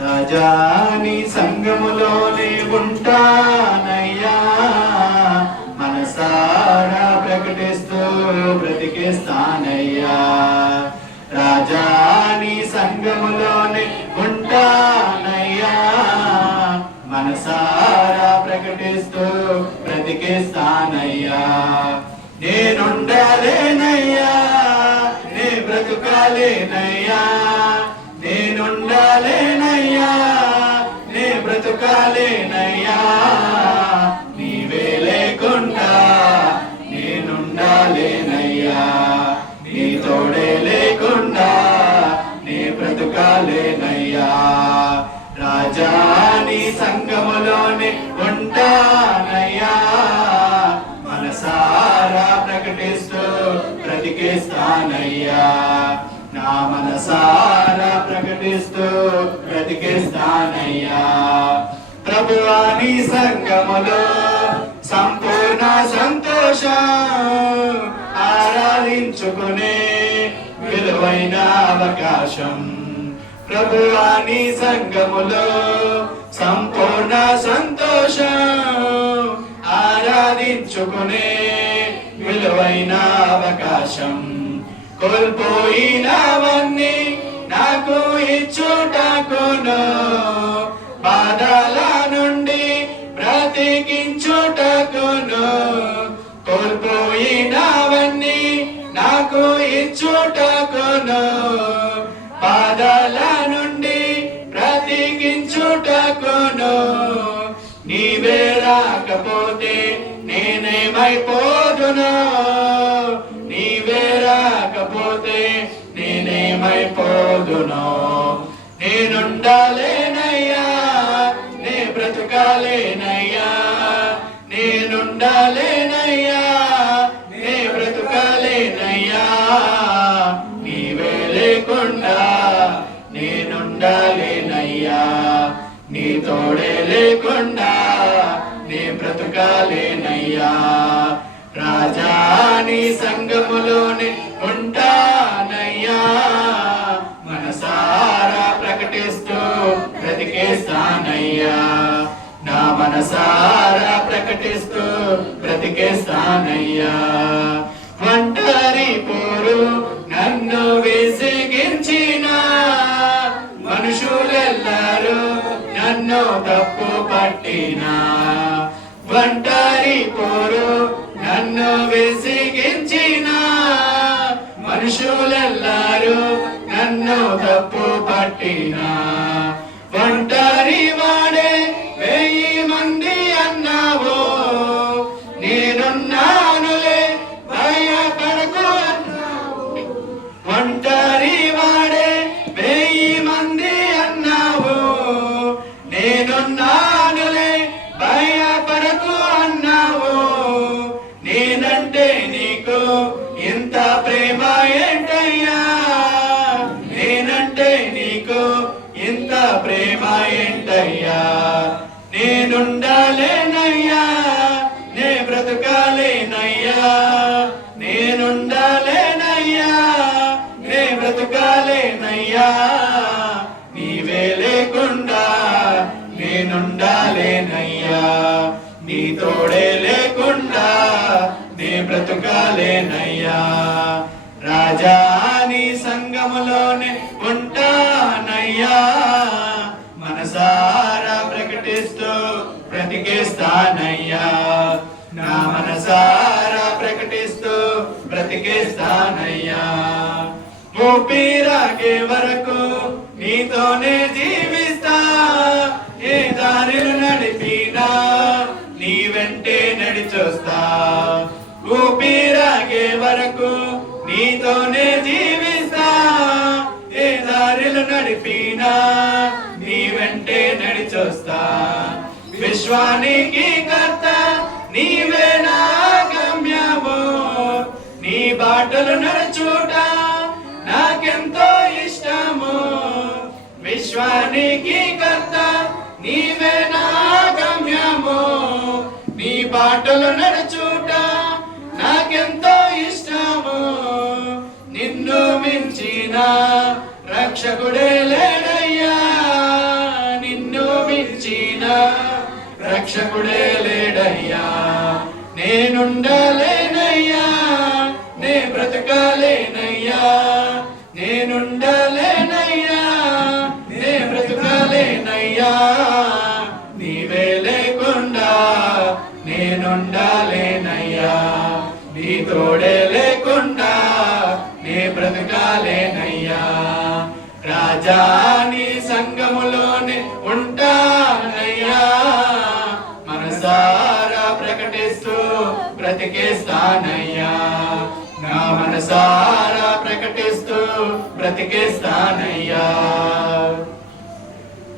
రాజాని సంగములోనే ఉంటానయ్యా, మనసారా ప్రకటిస్తూ బ్రతికేస్తానయ్యా. రాజాని సంగములోనే ఉంటానయ్యా, మనసారా ప్రకటిస్తూ బ్రతికేస్తానయ్యా. నేనుండాలేనయ్యా, నే బ్రతుకాలేనయ్యా, నేనుండాలేనయ్యా, నే బ్రతుకాలేనయ్యా. నీవే లేకుండా నేనుండాలేనయ్యా, నీ తోడే లేకుండా నే బ్రతుకాలేనయ్యా. రాజా నీ సంగములోనే ఉంటానయ్యా, మనసారా ప్రకటిస్తూ బ్రతికేస్తానయ్యా. నా మనసారా ప్రకటిస్తూ బ్రతికేస్తానయ్యా. ప్రభువా నీ సంగములో సంపూర్ణ సంతోషం, ఆరాధించుకునే విలువైన అవకాశం. ప్రభువా నీ సంగములో సంపూర్ణ సంతోషం, ఆరాధించుకునే విలువైన అవకాశం. కోల్పోయినవన్నీ నాకు ఇచ్చుటకును, బాధల నుండి బ్రతికించుటకును. కోల్పోయినవన్నీ నాకు ఇచ్చుటకును, బాధల నుండి బ్రతికించుటకును. నీవే రాకపోతే నేనేమైపోదును, నీవే రాకపోతే నేనేమైపోదును. నేనుండాలేనయ్యా, నే బ్రతుకాలేనయ్యా, నేనుండాలేనయ్యా, నే బ్రతుకాలేనయ్యా. నీవే లేకుండా నేనుండాలేనయ్యా, నీ తోడే లేకుండా నే బ్రతుకాలేనయ్యా. రాజా నీ సంగములోనే ఉంటానయ్యా, మనసారా ప్రకటిస్తూ బ్రతికేస్తానయ్యా. నా మనసారా ప్రకటిస్తూ బ్రతికేస్తానయ్యా. ఒంటరి పోరు నన్ను విసిగించిన మనుషులెల్లరూ నన్ను తప్పు పట్టినా, ఒంటరి పోరు నన్ను విసిగించిన మనుషులెల్లరూ నన్ను తప్పు పట్టినా. ఒంటరి వాడే 1000 మంది అన్నావు, నేనున్నానులే భయపడకు అన్నావు. ఒంటరి వాడే 1000 మంది అన్నావు, నేనున్నానులే భయపడకు అన్నావు. నేనంటే నీకు ఇంత ప్రేమ ఏంటయ్యా, నేనంటే నీకు ఇంత ప్రేమ ఏంటయ్యా. నేనుండాలేనయ్యా, నే బ్రతుకాలేనయ్యా, నేనుండాలేనయ్యా, నే బ్రతుకాలేనయ్యా. నీవే లేకుండా నేనుండాలేనయ్యా, నీ తోడే లేకుండా నే బ్రతుకాలేనయ్యా. రాజా నీ సంగములోనే ఉంటానయ్యా, మనసారా ప్రకటిస్తూ బ్రతికేస్తానయ్యా. నా మనసారా ప్రకటిస్తూ బ్రతికేస్తానయ్యా. ఊపిరాగే వరకు నీతోనే జీవిస్తా, ఏ దారిలు నడిపినా నీ వెంటే నడిచొస్తా. ఊపిరాగే వరకు నీతోనే జీవిస్తా, ఏ దారిలు నడిపినా నీ వెంటే నడిచొస్తా. విశ్వానికి కర్త నీవే నా గమ్యము, నీ బాటలు నడుచుట నాకెంతో ఇష్టము. విశ్వానికి కర్త నీవే నా గమ్యము, నీ బాటలు నడుచుట నాకెంతో ఇష్టము. నిన్ను మించిన రక్షకుడే లేడయ్యా, రక్షకుడే లేడయ్యా. నేనుండలేనయ్యా, నే బ్రతకాలేనయ్యా, నేనుండలేనయ్యా, నే బ్రతకాలేనయ్యా. నీవే లేకుండా నేనుండాలేనయ్యా, నీ తోడే లేకుండా నే బ్రతకాలేనయ్యా. రాజా నీ సంఘములోనే ఉంటానయ్యా, మనసారా ప్రకటిస్తూ బ్రతికేస్తానయ్యా, నా మనసారా ప్రకటిస్తూ బ్రతికేస్తానయ్యా.